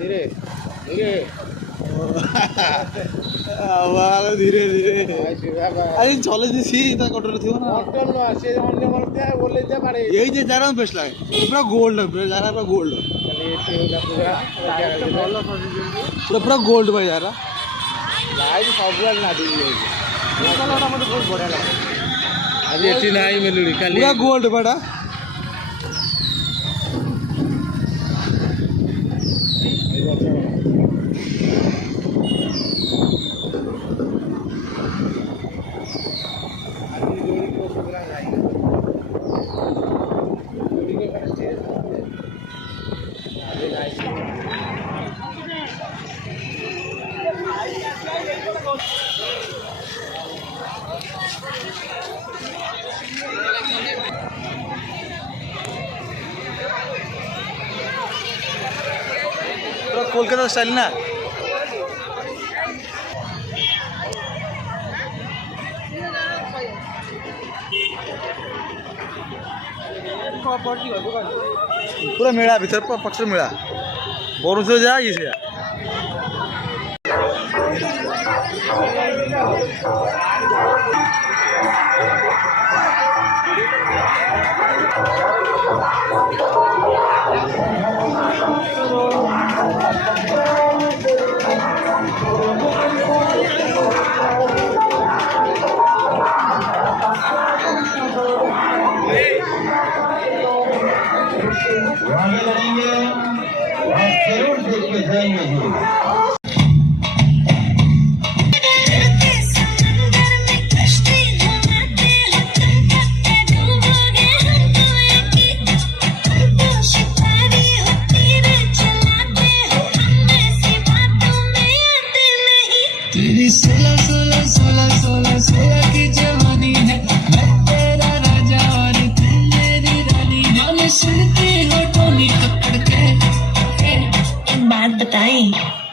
धीरे धीरे धीरे धीरे अरे चले सी कटर थी ना यही जे जा बेस्ट लगे पूरा गोल्ड जा रहा गोल्ड पूरा गोल्ड भाई जा रहा आज ये नहीं मिलुड़ी पूरा गोल्ड बड़ा कोलकाता स्टाइल ना पूरा मेला भीतर पक्ष मेला बरु से जा ये से जरूर देख के जाएंगे तेरी 16 की जवानी है मैं तेरा राजा और तुम मेरी रानी जाने सुनती हो टोनी पकड़ के एक बात बताएं